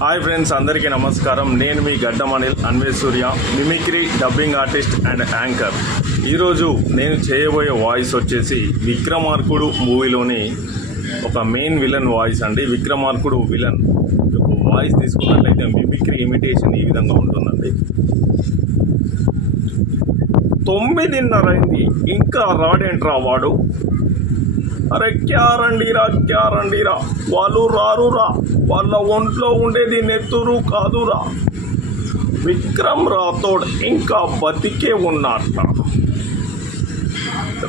Hi friends, అందరికీ నమస్కారం. నేను మీ Gaddam Anil Anvesh Surya, mimicry dubbing artist and anchor. ఈరోజు నేను చేయబోయే వాయిస్ వచ్చేసి విక్రమార్కుడు మూవీలోని ఒక మెయిన్ విలన్ వాయిస్ అండి. విక్రమార్కుడు విలన్ వాయిస్ తీసుకున్నట్లయితే మిమిక్రీ ఇమిటేషన్ ఈ విధంగా ఉంటుందండి. 9:30 అయింది, ఇంకా రాడేంట్రా వాడు. అరే క్యారండిరా వాళ్ళు రారురా, వాళ్ళ ఒంట్లో ఉండేది నెత్తురు కాదురా. విక్రమ్ రాథోడ్ ఇంకా బతికే ఉన్నారట.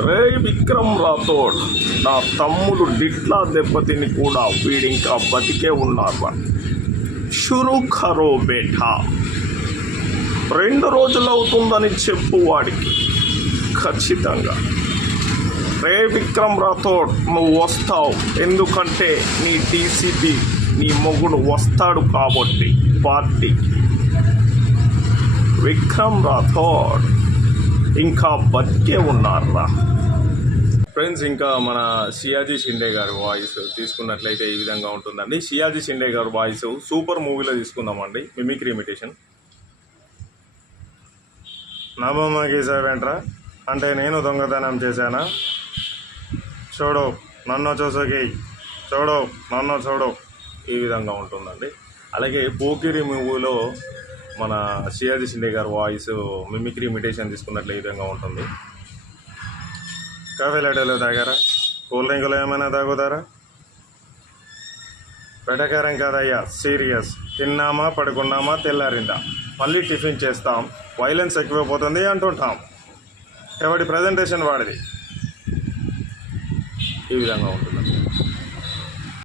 రే విక్రమ్ రాథోడ్, నా తమ్ముడు డిట్లా దెబ్బతిని కూడా వీడింకా బతికే ఉన్నారా. షురు ఖరో బేటా, 2 రోజులు అవుతుందని చెప్పు వాడికి ఖచ్చితంగా. రే విక్రమ్ రాథోడ్, నువ్వు వస్తావు, ఎందుకంటే నీ డీసీపీ నీ మొగుడు వస్తాడు కాబట్టి పార్టీకి. విక్రమ్ రాథోడ్ ఇంకా బతికే ఉన్నారా. ఫ్రెండ్స్, ఇంకా మన షియాజీ షిండే గారి వాయిస్ తీసుకున్నట్లయితే ఈ విధంగా ఉంటుందండి. షియాజీ షిండే గారి వాయిస్ సూపర్ మూవీలో తీసుకుందామండి, మిమిక్రీ ఇమిటేషన్. నా బొమ్మ గీసావేంట్రా అంటే నేను దొంగతనం చేశానా? చూడు నన్ను చూసకి, చూడు నన్ను చూడు, ఈ విధంగా ఉంటుందండి. అలాగే పోకిరి మూవీలో మన షియాజీ షిండే గారి వాయిస్ మిమిక్రీ ఇమిటేషన్ తీసుకున్నట్లు ఈ విధంగా ఉంటుంది. కాఫీ లడ్డూలు తాగారా? కూల్ డ్రింకులు ఏమైనా తాగుతారా? వెటకారం కాదయ్యా, సీరియస్. తిన్నామా, పడుకున్నామా, తెల్లారిందా, మళ్ళీ టిఫిన్ చేస్తాం, వైలెన్స్ ఎక్కువైపోతుంది అంటుంటాం. ఎవడి ప్రజెంటేషన్ వాడిది. ఈ విధంగా ఉంటుంది.